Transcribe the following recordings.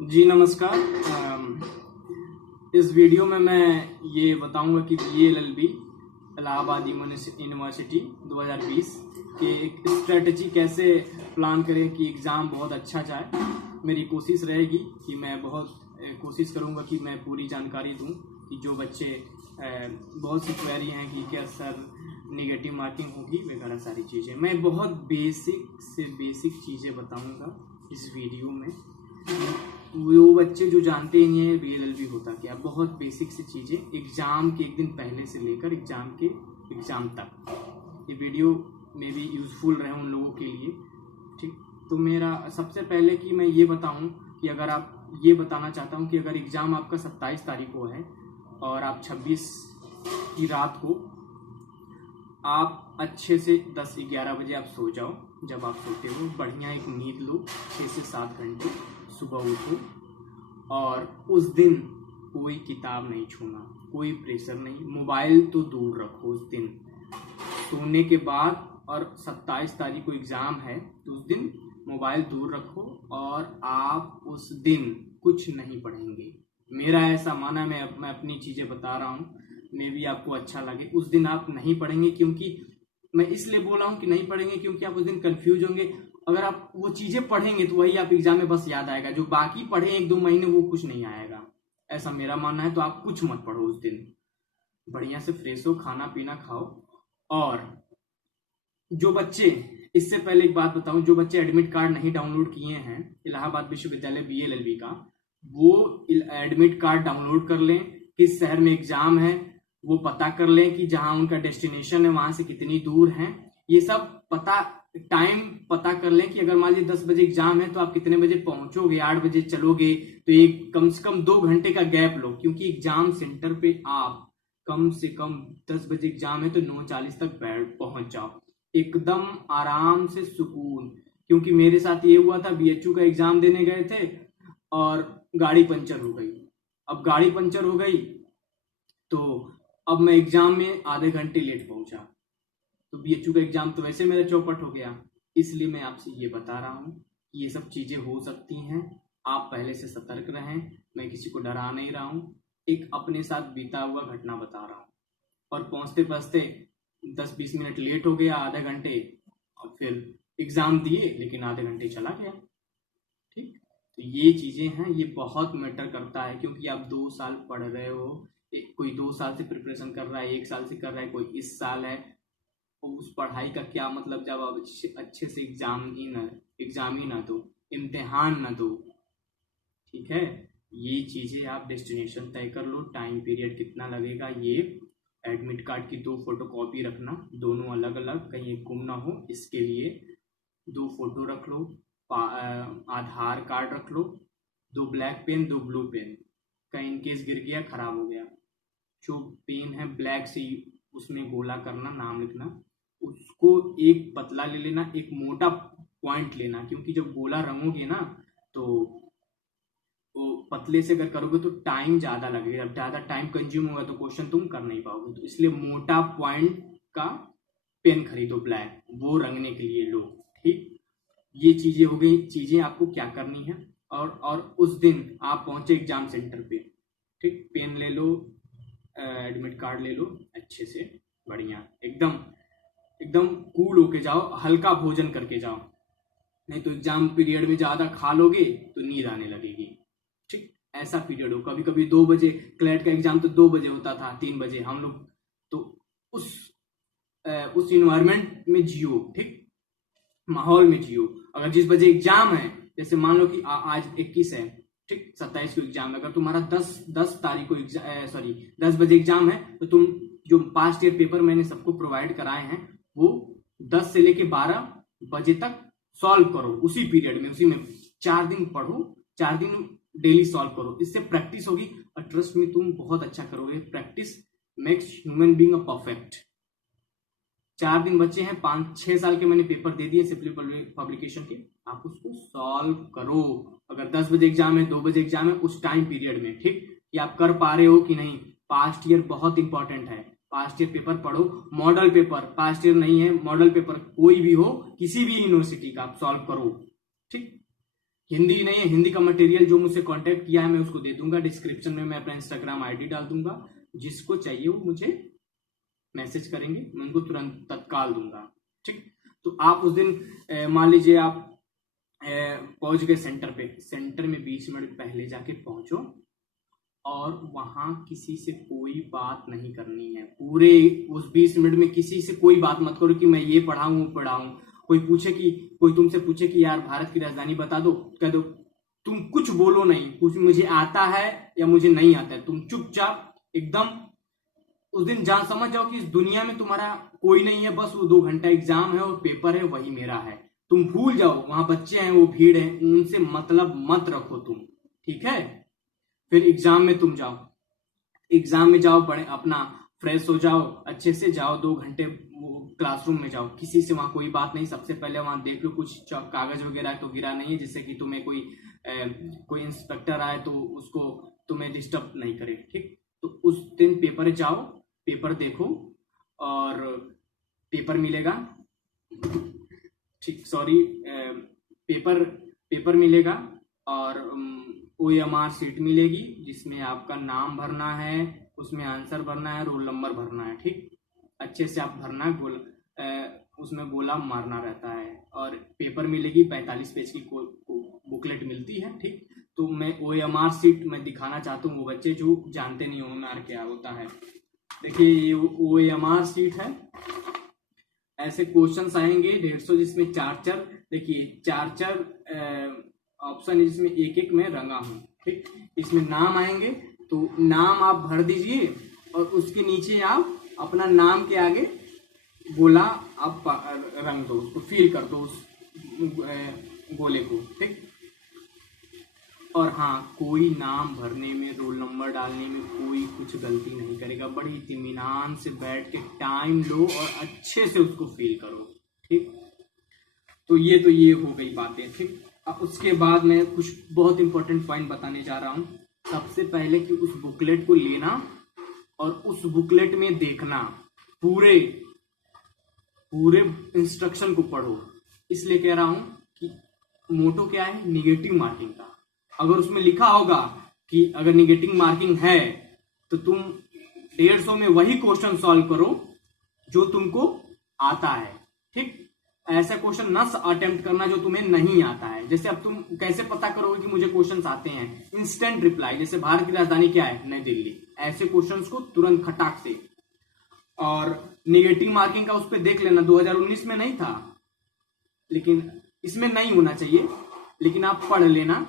जी नमस्कार। इस वीडियो में मैं ये बताऊंगा कि BA-LLB इलाहाबाद यूनिवर्सिटी 2020 के एक स्ट्रेटजी कैसे प्लान करें कि एग्ज़ाम बहुत अच्छा जाए। मेरी कोशिश रहेगी कि मैं कोशिश करूंगा कि मैं पूरी जानकारी दूं कि जो बच्चे बहुत सी क्वेरी हैं कि क्या सर नेगेटिव मार्किंग होगी वगैरह सारी चीज़ें मैं बहुत बेसिक से बेसिक चीज़ें बताऊंगा इस वीडियो में। वो बच्चे जो जानते ही नहीं है BA-LLB होता क्या, बहुत बेसिक सी चीज़ें एग्ज़ाम के एक दिन पहले से लेकर एग्ज़ाम तक ये वीडियो में भी यूज़फुल रहे उन लोगों के लिए। ठीक, तो मेरा सबसे पहले कि मैं ये बताऊं कि अगर आप ये बताना चाहता हूं कि अगर एग्ज़ाम आपका 27 तारीख को है और आप 26 की रात को आप अच्छे से 10-11 बजे आप सो जाओ। जब आप सोते हो बढ़िया एक नींद लो 6 से 7 घंटे, सुबह उठो और उस दिन कोई किताब नहीं छूना, कोई प्रेशर नहीं, मोबाइल तो दूर रखो उस दिन सोने के बाद। और 27 तारीख को एग्ज़ाम है तो उस दिन मोबाइल दूर रखो और आप उस दिन कुछ नहीं पढ़ेंगे। मेरा ऐसा माना, मैं अपनी चीज़ें बता रहा हूँ, मे भी आपको अच्छा लगे। उस दिन आप नहीं पढ़ेंगे, क्योंकि मैं इसलिए बोला हूँ कि नहीं पढ़ेंगे क्योंकि आप उस दिन कंफ्यूज होंगे। अगर आप वो चीज़ें पढ़ेंगे तो वही आप एग्जाम में बस याद आएगा, जो बाकी पढ़े 1-2 महीने वो कुछ नहीं आएगा, ऐसा मेरा मानना है। तो आप कुछ मत पढ़ो उस दिन, बढ़िया से फ्रेश हो, खाना पीना खाओ। और जो बच्चे, इससे पहले एक बात बताऊं, जो बच्चे एडमिट कार्ड नहीं डाउनलोड किए हैं इलाहाबाद विश्वविद्यालय BA-LLB का, वो एडमिट कार्ड डाउनलोड कर लें। किस शहर में एग्जाम है वो पता कर लें, कि जहां उनका डेस्टिनेशन है वहां से कितनी दूर है, ये सब टाइम पता कर लें। कि अगर मान लीजिए 10 बजे एग्जाम है तो आप कितने बजे पहुंचोगे, 8 बजे चलोगे तो एक कम से कम 2 घंटे का गैप लो, क्योंकि एग्जाम सेंटर पे आप कम से कम 10 बजे एग्जाम है तो 9:40 तक पहुंच जाओ, एकदम आराम से सुकून। क्योंकि मेरे साथ ये हुआ था, BHU का एग्जाम देने गए थे और गाड़ी पंचर हो गई। अब गाड़ी पंचर हो गई तो अब मैं एग्जाम में आधे घंटे लेट पहुंचा, तो BHU का एग्जाम तो वैसे मेरा चौपट हो गया। इसलिए मैं आपसे ये बता रहा हूँ कि ये सब चीजें हो सकती हैं, आप पहले से सतर्क रहें। मैं किसी को डरा नहीं रहा हूँ, एक अपने साथ बीता हुआ घटना बता रहा हूँ। और पहुंचते पहुंचते 10-20 मिनट लेट हो गया, आधे घंटे, और फिर एग्जाम दिए लेकिन आधे घंटे चला गया। ठीक, तो ये चीजें हैं, ये बहुत मैटर करता है, क्योंकि आप 2 साल पढ़ रहे हो। कोई 2 साल से प्रिपरेशन कर रहा है, 1 साल से कर रहा है, कोई इस साल है। तो उस पढ़ाई का क्या मतलब जब आप अच्छे से एग्जाम ही ना दो, इम्तिहान ना दो। ठीक है, ये चीजें आप डेस्टिनेशन तय कर लो, टाइम पीरियड कितना लगेगा। ये एडमिट कार्ड की 2 फोटोकॉपी रखना, दोनों अलग अलग, कहीं एक गुम ना हो, इसके लिए 2 फोटो रख लो। आधार कार्ड रख लो, 2 ब्लैक पेन, 2 ब्लू पेन, कहीं इनकेस गिर गया, खराब हो गया। जो पेन है ब्लैक से उसमें गोला करना, नाम लिखना, उसको एक पतला ले लेना, एक मोटा पॉइंट लेना, क्योंकि जब गोला रंगोगे ना तो वो पतले से अगर करोगे तो टाइम ज़्यादा लगेगा, जब ज़्यादा टाइम कंज्यूम होगा तो क्वेश्चन तुम कर नहीं पाओगे। तो इसलिए मोटा पॉइंट का पेन खरीदो ब्लैक, वो रंगने के लिए लो। ठीक, ये चीज़ें हो गई, चीज़ें आपको क्या करनी है। और उस दिन आप पहुंचे एग्जाम सेंटर पे, ठीक, पेन ले लो, एडमिट कार्ड ले लो, अच्छे से बढ़िया एकदम एकदम कूल होके जाओ, हल्का भोजन करके जाओ, नहीं तो एग्जाम पीरियड में ज़्यादा खा लोगे तो नींद आने लगेगी। ठीक, ऐसा पीरियड हो। कभी कभी 2 बजे क्लैट का एग्जाम तो 2 बजे होता था, 3 बजे हम लोग तो उस इन्वायरमेंट में जियो, ठीक, माहौल में जियो। अगर जिस बजे एग्जाम है, जैसे मान लो कि आज 21 है, ठीक, 27 को एग्जाम है, अगर तुम्हारा 10 तारीख को 10 बजे एग्जाम है तो तुम जो पास्ट ईयर पेपर मैंने सबको प्रोवाइड कराए हैं वो 10 से लेके 12 बजे तक सॉल्व करो, उसी पीरियड में, उसी में 4 दिन पढ़ो, 4 दिन डेली सॉल्व करो। इससे प्रैक्टिस होगी और ट्रस्ट में तुम बहुत अच्छा करोगे। Practice makes human being a perfect. 4 दिन बचे हैं, 5-6 साल के मैंने पेपर दे दिए सिंपली पब्लिकेशन के, आप उसको सॉल्व करो। अगर 10 बजे एग्जाम है, 2 बजे एग्जाम है, उस टाइम पीरियड में, ठीक, कि आप कर पा रहे हो कि नहीं। पास्ट ईयर बहुत इंपॉर्टेंट है, पास्ट ईयर पेपर पढ़ो, मॉडल पेपर, पास्ट ईयर नहीं है, मॉडल पेपर कोई भी हो, किसी भी यूनिवर्सिटी का, आप सॉल्व करो। ठीक, हिंदी नहीं है, हिंदी का मटेरियल जो मुझसे कांटेक्ट किया है मैं उसको दे दूंगा। डिस्क्रिप्शन में मैं अपना इंस्टाग्राम आईडी डाल दूंगा, जिसको चाहिए वो मुझे मैसेज करेंगे, मैं उनको तुरंत तत्काल दूंगा। ठीक, तो आप उस दिन मान लीजिए आप पहुंच गए सेंटर पे, सेंटर में 20 मिनट पहले जाके पहुंचो और वहां किसी से कोई बात नहीं करनी है। पूरे उस 20 मिनट में किसी से कोई बात मत करो कि मैं ये पढ़ाऊं वो पढ़ाऊं। कोई तुमसे पूछे कि यार भारत की राजधानी बता दो, कह दो। तुम कुछ बोलो नहीं, कुछ मुझे आता है या मुझे नहीं आता है, तुम चुपचाप एकदम उस दिन जान समझ जाओ कि इस दुनिया में तुम्हारा कोई नहीं है, बस वो 2 घंटा एग्जाम है और पेपर है, वही मेरा है। तुम भूल जाओ वहां बच्चे हैं, वो भीड़ है, उनसे मतलब मत रखो तुम। ठीक है, फिर एग्जाम में तुम जाओ, एग्जाम में जाओ, पढ़े अपना फ्रेश हो जाओ, अच्छे से जाओ, 2 घंटे क्लासरूम में जाओ, किसी से वहां कोई बात नहीं। सबसे पहले वहां देख लो कुछ कागज वगैरह तो गिरा नहीं है, जिससे कि तुम्हें कोई इंस्पेक्टर आए तो उसको तुम्हें डिस्टर्ब नहीं करे। ठीक, तो उस दिन पेपर जाओ, पेपर देखो और पेपर मिलेगा। ठीक, सॉरी, पेपर मिलेगा और OMR शीट मिलेगी जिसमें आपका नाम भरना है, उसमें आंसर भरना है, रोल नंबर भरना है। ठीक, अच्छे से आप भरना है, उसमें गोला मारना रहता है। और पेपर मिलेगी, 45 पेज की बुकलेट मिलती है। ठीक, तो मैं OMR शीट मैं दिखाना चाहता हूँ वो बच्चे जो जानते नहीं OMR क्या होता है। देखिए ये OMR शीट है, ऐसे क्वेश्चंस आएंगे 150, जिसमें 4 देखिए 4 ऑप्शन है, जिसमें एक में रंगा हूं। ठीक, इसमें नाम आएंगे, तो नाम आप भर दीजिए और उसके नीचे आप अपना नाम के आगे गोला आप रंग दो, उसको फिल कर दो उस गोले को। ठीक, और हाँ, कोई नाम भरने में, रोल नंबर डालने में कोई कुछ गलती नहीं करेगा। बड़ी इत्मीनान से बैठ के टाइम लो और अच्छे से उसको फिल करो। ठीक, तो ये हो गई बातें। ठीक, अब उसके बाद मैं कुछ बहुत इंपॉर्टेंट पॉइंट बताने जा रहा हूँ। सबसे पहले कि उस बुकलेट को लेना और उस बुकलेट में देखना, पूरे इंस्ट्रक्शन को पढ़ो। इसलिए कह रहा हूं कि मोटो क्या है, निगेटिव मार्किंग का। अगर उसमें लिखा होगा कि अगर निगेटिव मार्किंग है तो तुम 150 में वही क्वेश्चन सॉल्व करो जो तुमको आता है। ठीक, ऐसा क्वेश्चन न अटेम्प्ट करना जो तुम्हें नहीं आता है। जैसे अब तुम कैसे पता करोगे कि मुझे क्वेश्चंस आते हैं? इंस्टेंट रिप्लाई, जैसे भारत की राजधानी क्या है, नई दिल्ली, ऐसे क्वेश्चंस को तुरंत खटाक से। और निगेटिव मार्किंग का उस पर देख लेना, 2019 में नहीं था, लेकिन इसमें नहीं होना चाहिए, लेकिन आप पढ़ लेना।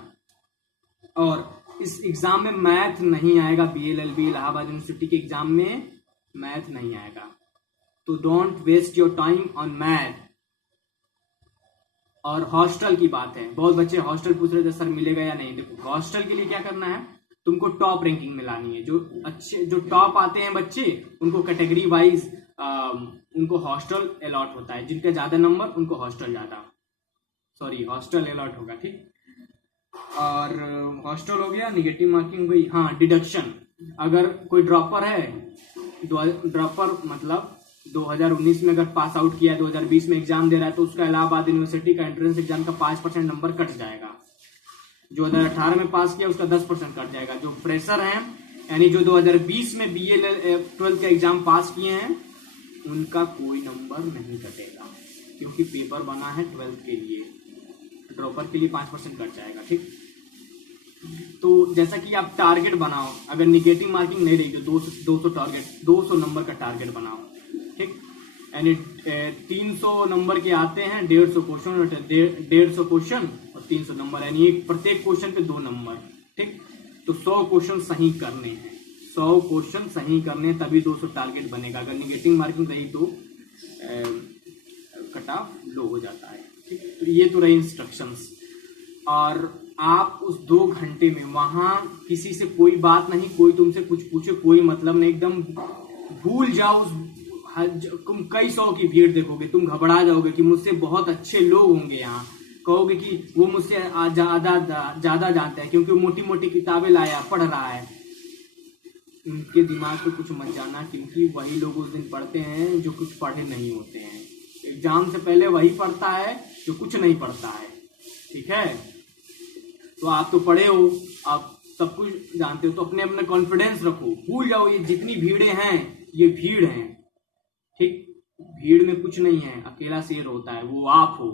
और इस एग्जाम में मैथ नहीं आएगा, BLLB इलाहाबाद यूनिवर्सिटी के एग्जाम में मैथ नहीं आएगा, तो don't waste your time on math. और हॉस्टल की बात है, बहुत बच्चे हॉस्टल पूछ रहे थे सर मिलेगा या नहीं। देखो, हॉस्टल के लिए क्या करना है, तुमको टॉप रैंकिंग में लानी है। जो टॉप आते हैं बच्चे, उनको कैटेगरी वाइज उनको हॉस्टल अलॉट होता है। जिनका ज्यादा नंबर उनको हॉस्टल हॉस्टल अलॉट होगा। ठीक, और हॉस्टल हो गया, निगेटिव मार्किंग हुई। हाँ, डिडक्शन, अगर कोई ड्रॉपर है, ड्रॉपर मतलब 2019 में अगर पास आउट किया, 2020 में एग्जाम दे रहा है, तो उसका इलाहाबाद यूनिवर्सिटी का एंट्रेंस एग्जाम का 5% नंबर कट जाएगा। जो 2018 में पास किया उसका 10% कट जाएगा। जो फ्रेशर हैं, यानी जो 2020 में BA 12 का एग्जाम पास किए हैं, उनका कोई नंबर नहीं कटेगा, क्योंकि पेपर बना है 12th के लिए। ड्रॉपर के लिए 5% कट जाएगा। ठीक, तो जैसा कि आप टारगेट बनाओ, अगर निगेटिव मार्किंग नहीं रहेगी तो 200 नंबर का टारगेट बनाओ। ठीक, यानी 300 नंबर के आते हैं, 150 क्वेश्चन और 150 क्वेश्चन और 300 नंबर, यानी प्रत्येक क्वेश्चन पे 2 नंबर। ठीक, तो 100 क्वेश्चन सही करने हैं, 100 क्वेश्चन सही करने, तभी 200 टारगेट बनेगा। अगर निगेटिव मार्किंग रही तो कट ऑफ लो हो जाता है। ठीक, तो ये तो रही इंस्ट्रक्शंस। और आप उस 2 घंटे में वहां किसी से कोई बात नहीं, कोई तुमसे कुछ पूछे कोई मतलब नहीं, एकदम भूल जाओ। तुम कई 100 की भीड़ देखोगे, तुम घबरा जाओगे कि मुझसे बहुत अच्छे लोग होंगे यहाँ, कहोगे कि वो मुझसे ज्यादा जानते हैं क्योंकि वो मोटी मोटी किताबें लाया, पढ़ रहा है। उनके दिमाग पे कुछ मत जाना, क्योंकि वही लोग उस दिन पढ़ते हैं जो कुछ पढ़े नहीं होते हैं। एग्जाम से पहले वही पढ़ता है जो कुछ नहीं पढ़ता है। ठीक है, तो आप तो पढ़े हो, आप सब कुछ जानते हो, तो अपने अपने कॉन्फिडेंस रखो, भूल जाओ ये जितनी भीड़े हैं ये भीड़ हैं, ठीक। भीड़ में कुछ नहीं है, अकेला शेर होता है, वो आप हो।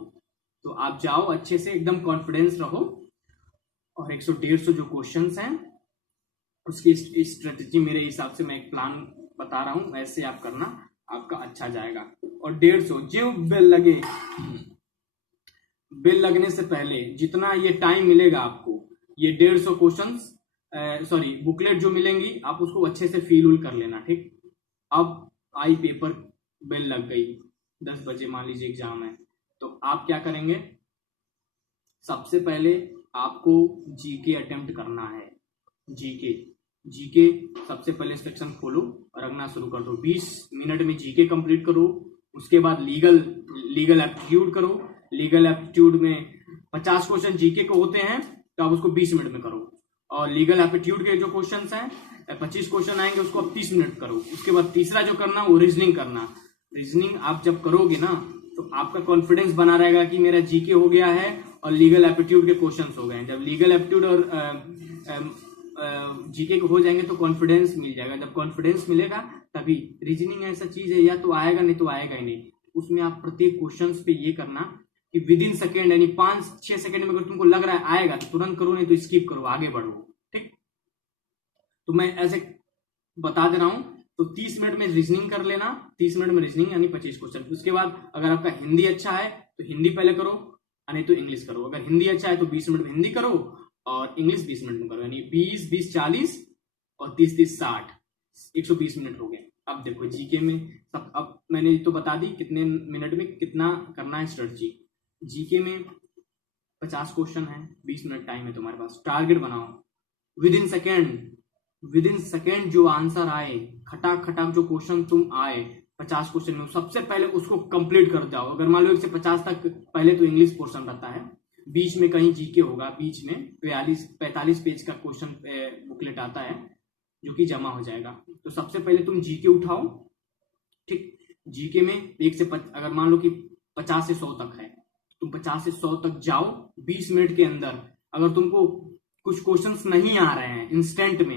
तो आप जाओ अच्छे से, एकदम कॉन्फिडेंस रहो, और 100-150 जो क्वेश्चंस हैं उसकी स्ट्रेटेजी मेरे हिसाब से मैं एक प्लान बता रहा हूं, ऐसे आप करना, आपका अच्छा जाएगा। और 150 जो बेल लगने से पहले जितना ये टाइम मिलेगा आपको, ये 150 क्वेश्चंस सॉरी बुकलेट जो मिलेंगी, आप उसको अच्छे से फील कर लेना, ठीक। अब आई पेपर बेल लग गई, 10 बजे मान लीजिए एग्जाम है, तो आप क्या करेंगे, सबसे पहले आपको जीके अटेम्प्ट करना है। जीके सबसे पहले सेक्शन खोलो और रखना शुरू कर दो, 20 मिनट में जीके कंप्लीट करो। उसके बाद लीगल एप्टीट्यूड करो। लीगल एप्टीट्यूड में 50 क्वेश्चन जीके को होते हैं, तो आप उसको 20 मिनट में करो। और लीगल एप्टीट्यूड के जो क्वेश्चन हैं 25 क्वेश्चन आएंगे, उसको आप 30 मिनट करो। उसके बाद तीसरा जो करना वो रीजनिंग करना। रीजनिंग आप जब करोगे ना, तो आपका कॉन्फिडेंस बना रहेगा कि मेरा जीके हो गया है और लीगल एप्टीट्यूड के क्वेश्चंस हो गए हैं। जब लीगल एप्टीट्यूड और जीके को हो जाएंगे तो कॉन्फिडेंस मिल जाएगा। जब कॉन्फिडेंस मिलेगा तभी रीजनिंग ऐसा चीज है, या तो आएगा नहीं तो आएगा ही नहीं। उसमें आप प्रत्येक क्वेश्चन पे ये करना कि विद इन सेकेंड, यानी 5-6 सेकेंड में अगर तुमको लग रहा है आएगा तो तुरंत करो, नहीं तो स्किप करो, आगे बढ़ो, ठीक। तो मैं ऐसे बता दे रहा हूं। तो 30 मिनट में रीजनिंग कर लेना, 30 मिनट में रीजनिंग यानी 25 क्वेश्चन। उसके बाद अगर आपका हिंदी अच्छा है तो हिंदी पहले करो, नहीं तो इंग्लिश करो। अगर हिंदी अच्छा है तो 20 मिनट में हिंदी करो और इंग्लिश 20 मिनट में करो, यानी 20-20 40 और 30-30 60, 120 मिनट हो गए। अब देखो जीके में सब, अब मैंने तो बता दी कितने मिनट में कितना करना है स्ट्रेटजी। जीके में 50 क्वेश्चन है, 20 मिनट टाइम है तुम्हारे पास। टारगेट बनाओ, विद इन सेकेंड जो आंसर आए, खटाक खटाक जो क्वेश्चन तुम आए 50 क्वेश्चन में, सबसे पहले उसको कंप्लीट कर जाओ। अगर मान लो 1 से 50 तक पहले तो इंग्लिश पोर्शन रहता है, बीच में कहीं जीके होगा, बीच में 45 पेज का क्वेश्चन बुकलेट आता है जो कि जमा हो जाएगा। तो सबसे पहले तुम जीके उठाओ, ठीक। जीके में 1 से अगर मान लो कि 50 से 100 तक है, तुम 50 से 100 तक जाओ 20 मिनट के अंदर। अगर तुमको कुछ क्वेश्चंस नहीं आ रहे हैं इंस्टेंट में,